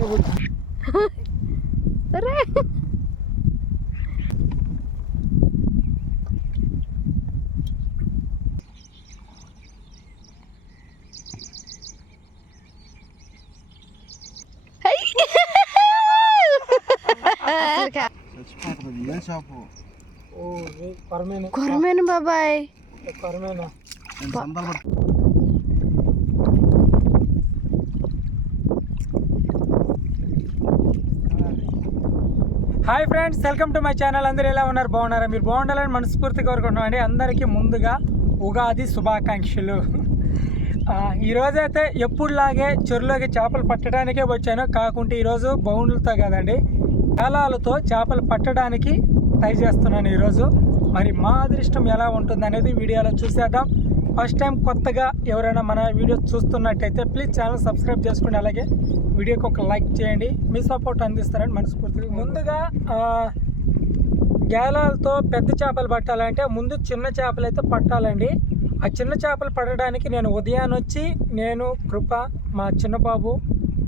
బలంగా పుట్టింది అరే చచ్చిపోతుంది ఏ షాపు ఓ ఏ కొరమేను కొరమేను బాబాయ్ కొరమేను నేను సందలు పట్టు hi friends welcome to my channel. అందరూ ఎలా ఉన్నారు? బాగున్నారా? మీరు బాగుండాలని మనస్ఫూర్తిగా కోరుకుంటున్నామండి అందరికీ ముందుగా ఉగాది శుభాకాంక్షలు. ఈరోజైతే ఎప్పుడులాగే చెరువులోకి చేపలు పట్టడానికే వచ్చాను. కాకుంటే ఈరోజు బౌండ్లతో కదండి కాలాలతో చేపలు పట్టడానికి ట్రై చేస్తున్నాను ఈరోజు. మరి మా అదృష్టం ఎలా ఉంటుంది అనేది వీడియోలో చూసేద్దాం. ఫస్ట్ టైం కొత్తగా ఎవరైనా మన వీడియో చూస్తున్నట్టయితే ప్లీజ్ ఛానల్ సబ్స్క్రైబ్ చేసుకోండి అలాగే వీడియోకి ఒక లైక్ చేయండి. మీ సపోర్ట్ అందిస్తారని మనస్ఫూర్తిగా ముందుగా గేలాలతో పెద్ద చేపలు పట్టాలంటే ముందు చిన్న చేపలు అయితే పట్టాలండి. ఆ చిన్న చేపలు పట్టడానికి నేను ఉదయాన్నే వచ్చి నేను కృప మా చిన్న బాబు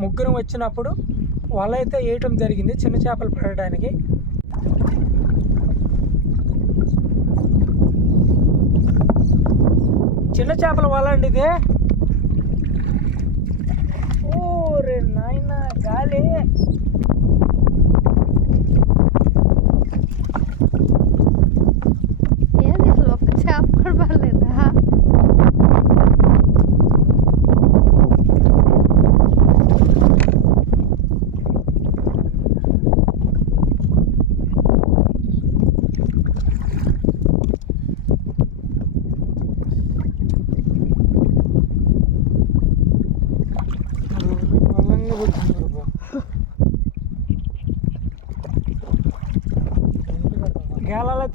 ముగ్గురం వచ్చినప్పుడు వల అయితే వేయటం జరిగింది చిన్న చేపలు పట్టడానికి. చిన్న చేపల వల అండి ఇది. ચાલે.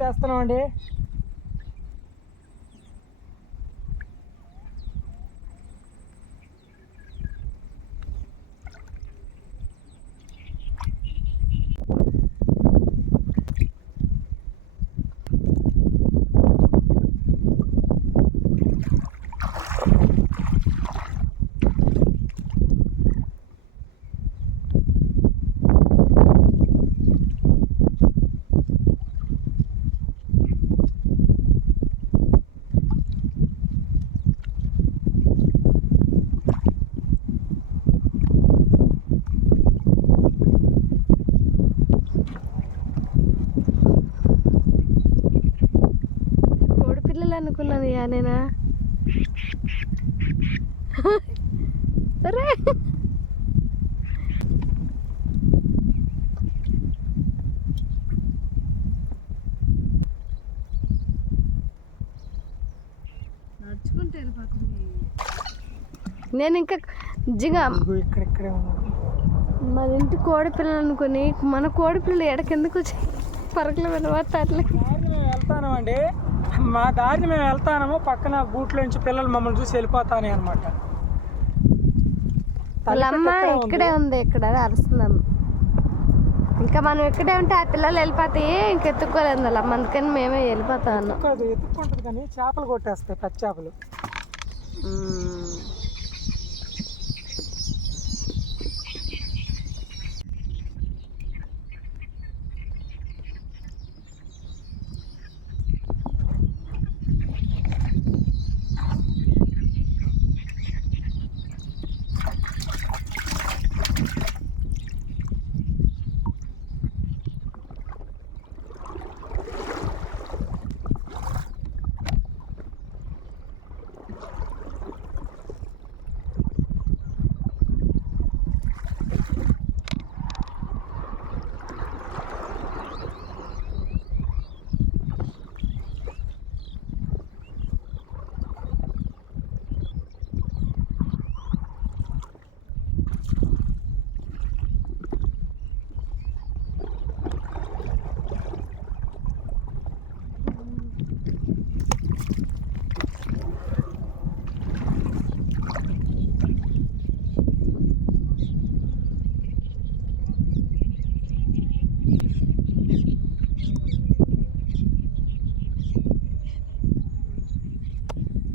చేస్తున్నామండి అయితే వేస్తున్నామండి కోడి పిల్లలు అనుకున్నాను యా నేనా అరే నేను ఇంకా ఉన్నాడు మన ఇంటి కోడి పిల్లలు అనుకుని మన కోడి పిల్లలు ఎడకెందుకు వచ్చి పరకలు వినవాత అట్లా వెళ్తామండి మా దారిని మేము వెళ్తాము పక్కన గూట్లో నుంచి పిల్లలు మమ్మల్ని చూసి వెళ్ళిపోతానే అనమాట ఇక్కడే ఉంది. ఇక్కడ అరుస్తున్నాం ఇంకా మనం ఇక్కడే ఉంటే ఆ పిల్లలు వెళ్ళిపోతాయి ఇంక ఎత్తుక్కోలేదు వాళ్ళ అమ్మ అందుకని మేమే వెళ్ళిపోతాం అన్నాం ఎత్తుకుంటుంది కానీ చేపలు కొట్టేస్తాయి పచ్చి చేపలు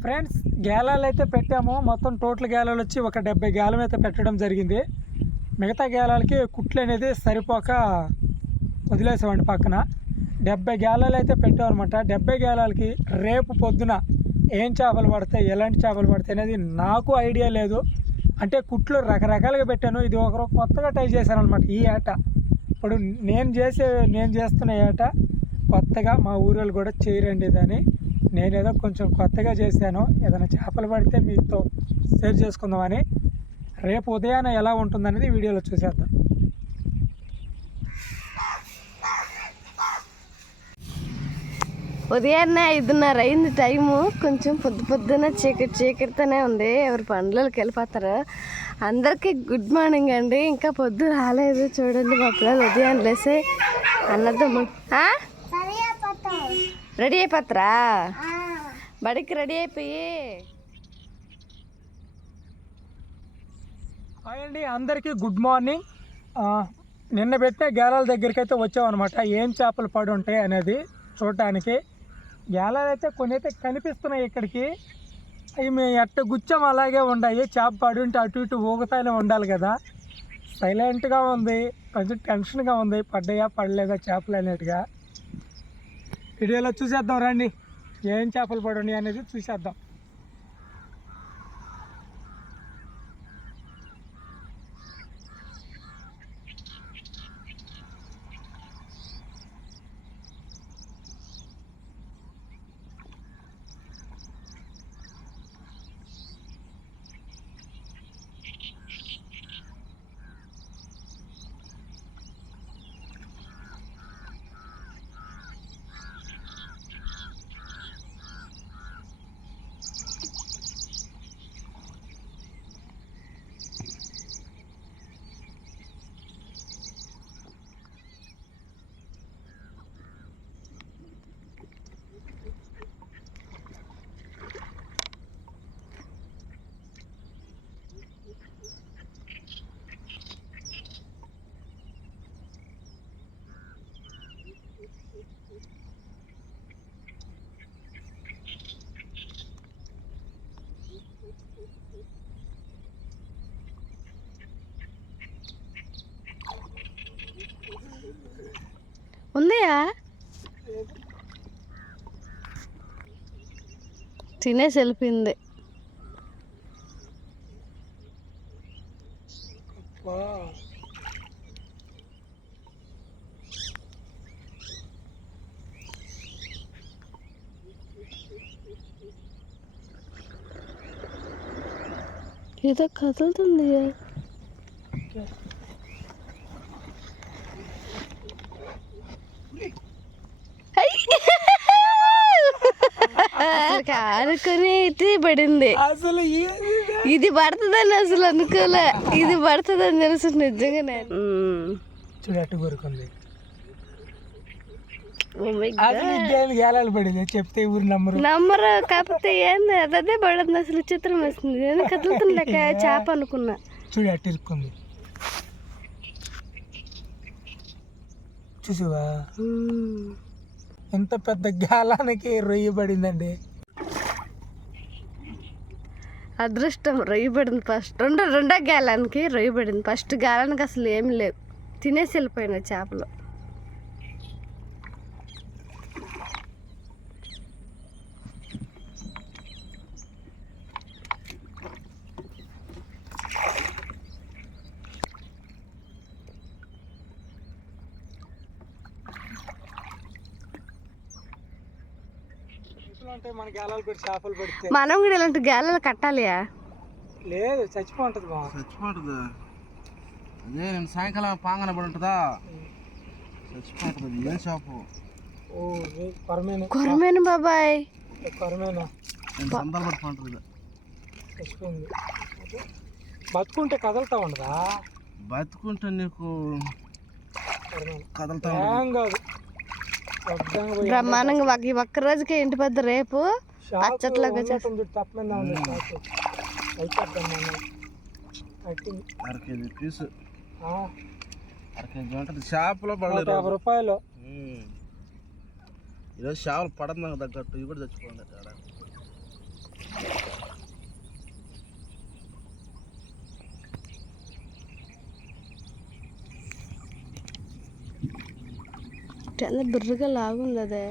ఫ్రెండ్స్ గేలాలు అయితే పెట్టాము. మొత్తం టోటల్ గేలాలు వచ్చి ఒక డెబ్బై గేలం అయితే పెట్టడం జరిగింది. మిగతా గేలాలకి కుట్లు అనేది సరిపోక వదిలేసామండి పక్కన. డెబ్బై గేలాలు అయితే పెట్టామన్నమాట. డెబ్బై గేలాలకి రేపు పొద్దున ఏం చేపలు పడతాయి ఎలాంటి చేపలు పడతాయి అనేది నాకు ఐడియా లేదు. అంటే కుట్లు రకరకాలుగా పెట్టాను. ఇది ఒకరు కొత్తగా ట్రై చేశాను అనమాట ఈ ఏట. ఇప్పుడు నేను చేసే నేను చేస్తున్న ఏట కొత్తగా మా ఊరోళ్ళు కూడా చేయరండి దాన్ని. నేనేదో కొంచెం కొత్తగా చేశాను. ఏదైనా చేపలు పడితే మీతో షేర్ చేసుకుందామని. రేపు ఉదయాన ఎలా ఉంటుందనేది వీడియోలో చూసేద్దాం. ఉదయాన్నే ఐదున్నర అయింది టైము. కొంచెం పొద్దు పొద్దున చీకటి చీకటితోనే ఉంది. ఎవరు పనులకి వెళ్ళిపోతారు. అందరికీ గుడ్ మార్నింగ్ అండి. ఇంకా పొద్దు రాలేదు. చూడండి మా పిల్లలు ఉదయం లేసే అన్నదమ్ము రెడీ అయిపోతారా బడికి రెడీ అయిపోయి. హాయ్ అండి అందరికీ గుడ్ మార్నింగ్ నిన్న పెట్టిన గేలాల దగ్గరికి అయితే వచ్చామన్నమాట. ఏం చేపలు పడి ఉంటాయి అనేది చూడటానికి. గేలాలు అయితే కొన్ని అయితే కనిపిస్తున్నాయి ఇక్కడికి. అవి మేము ఎట్ట గుచ్చం అలాగే ఉన్నాయి. చేప పడి ఉంటే అటు ఇటు ఊగుతానే ఉండాలి కదా. సైలెంట్గా ఉంది. కొంచెం టెన్షన్గా ఉంది. పడ్డాయా పడలేదా చేపలు అనేట్టుగా. వీడియోలో చూసేద్దాం రండి. ఏం చేపలు పడి ఉన్నాయి అనేది చూసేద్దాం. ఉందియా తినేసి వెళ్ళిపోయింది. ఏదో కదులుతుంది ఆనుకొని అయితే పడింది. అసలు ఏది ఇది పడుతుందని అసలు అనుకోలే. ఇది పడుతుందని తెలుసు నిజంగానే. మ్మ్. చూడు అట్టు కొరుకుంది. అసలు ఇంకేమి గేలాలు పడింది? చెప్తే ఊరు నమ్మరు? నమ్మరు కాకపోతే ఏంది? అదే పడుతుంది అసలు. చిత్రం వేస్తుంది. నేను కదులుతుంది లెక్క చేప అనుకున్నా. చూడు అట్టు ఇరుక్కుంది. చూసావా. ఎంత పెద్ద గాలానికి రొయ్య పడిందండి. అదృష్టం రొయ్యి పడింది ఫస్ట్. రెండు రెండో గాలానికి రొయ్యి పడింది. ఫస్ట్ గాలానికి అసలు ఏమి లేవు. తినేసి వెళ్ళిపోయినాయి చేపలు అంటే మన గాలాలు పెట్టి చేపలు పడితే. మనం కూడా ఇలాంటి గాలాలు కట్టాలియా? లేదు చచ్చిపోతుంది బా చచ్చిపోతుంది? అదే నేను సాయంకాలం పాంగన పడి ఉంటుందా? చచ్చిపోతుంది ఏం షాపు. ఓ కొరమేను. కొరమేను బాబాయ్. కొరమేను. సందాలు పట్టుకుంటుంది చచ్చిపోయింది. బతుకుంటే కదలుతా ఉండదా? బతుకుంటే నీకు కదలుతా ఏం కాదు. బ్రహ్మాండంగా ఒక ఒక్క రోజుకి ఇంటి పెద్ద రేపు. ఉంటుంది షాపులో నూట పడలేదు యాభై రూపాయలు. ఈరోజు షాపులు పడదు నాకు తగ్గట్టు. ఇవి కూడా చచ్చిపోయింది అక్కడ ఎంత బిర్రగా లాగుంది అదే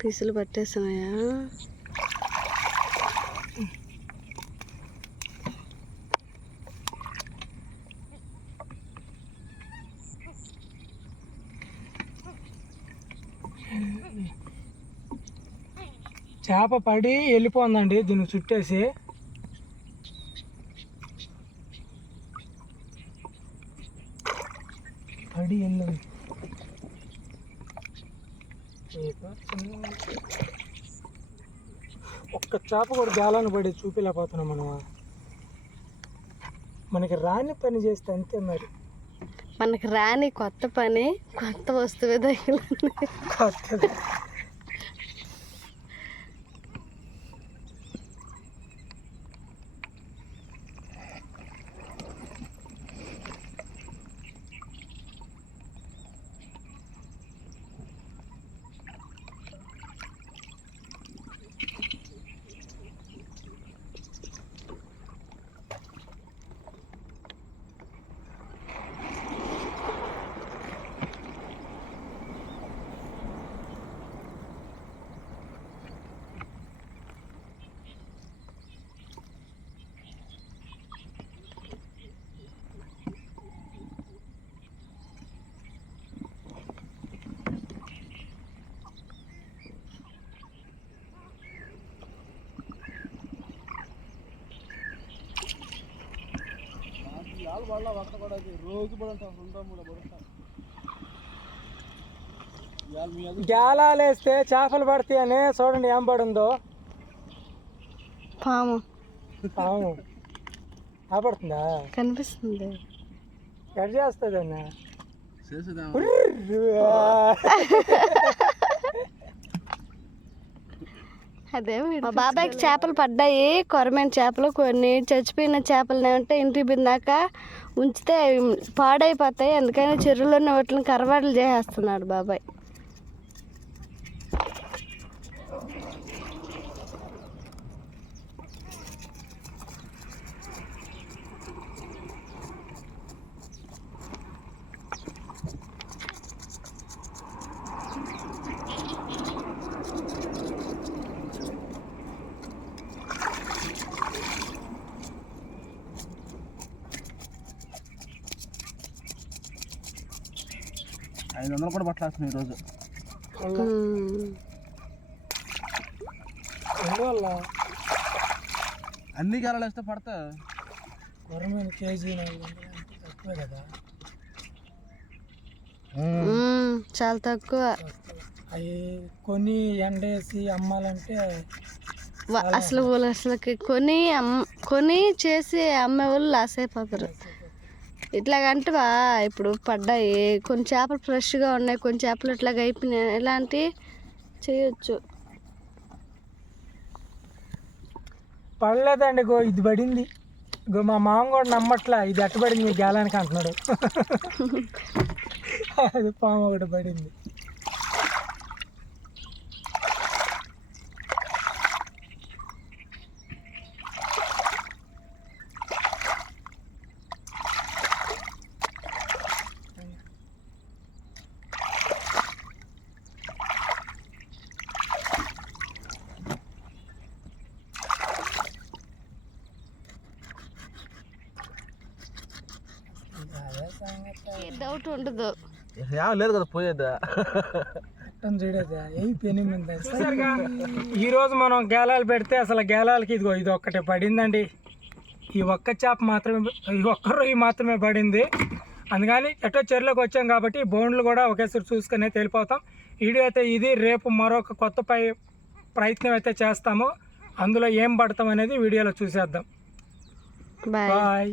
పీసులు పట్టేసాయా చేప పడి వెళ్ళిపోందండి దీనికి చుట్టేసి. పడి వెళ్ళింది చిన్న- ఒక్క చేప కూడా గాలాన్ని పడి చూపించలేకపోతున్నాం మనం. మనకి రాని పని చేస్తే అంతే మరి. మనకి రాని కొత్త పని కొత్త వస్తువే తగిలింది కొత్తది. రోజు పడుంటాం రెండో మూడో పడుంటాం ఇవాళ మీ అది గాలాలు వేస్తే చేపలు పడతాయి అని చూడండి ఏం పడుందో. పాము. అవును కాపాడుతుందా కనిపిస్తుంది. ఎడ చేస్తుంది అన్న చేసేదా అదే మా బాబాయ్కి చేపలు పడ్డాయి. కొరమైన చేపలు కొన్ని. చచ్చిపోయిన చేపలు ఏమంటే ఇంటికి బిందాక ఉంచితే పాడైపోతాయి. అందుకని చెరువులోనే వాటిని కరవాడలు చేసేస్తున్నాడు బాబాయ్. ఐదు వందలు కూడా పట్టలేస్తున్నాయి ఈరోజు. ఉమ్. ఎందువల్ల? అన్ని గాలాలు వేస్తే పడతా కొరమైన కేజీ తక్కువే కదా. చాలా తక్కువ. అవి కొని ఎండేసి అమ్మాలంటే అసలు అసలుకి కొని అమ్ కొని చేసి అమ్మే వాళ్ళు లాస్ అయిపోతారు. ఇట్లాగంటే బా ఇప్పుడు పడ్డాయి. కొన్ని చేపలు ఫ్రెష్గా ఉన్నాయి. కొన్ని చేపలు ఇట్లాగ అయిపోయినాయి. ఇలాంటి చేయొచ్చు. పడలేదండి గో ఇది పడింది. గో మా మామ కూడా నమ్మట్లా. ఇది ఎట్ట పడింది మీ గేలానికి అంటున్నాడు. అది పాము ఒకటి పడింది. ఉండదు లేదు కదా పోయేదా? ఈ రోజు మనం గేలాలు పెడితే అసలు గేలాలకి ఇదిగో ఇది ఒక్కటే పడిందండి. ఈ ఒక్క చేప మాత్రమే ఈ ఒక్క రొయ్యి మాత్రమే పడింది. అందుకని ఎటో చెరువులోకి వచ్చాం కాబట్టి బోన్లు కూడా ఒకేసారి చూసుకునే తెలిపోతాం. వీడియో అయితే ఇది రేపు మరొక కొత్త పై ప్రయత్నం అయితే చేస్తాము. అందులో ఏం పడతాం అనేది వీడియోలో చూసేద్దాం. బాయ్. బాయ్.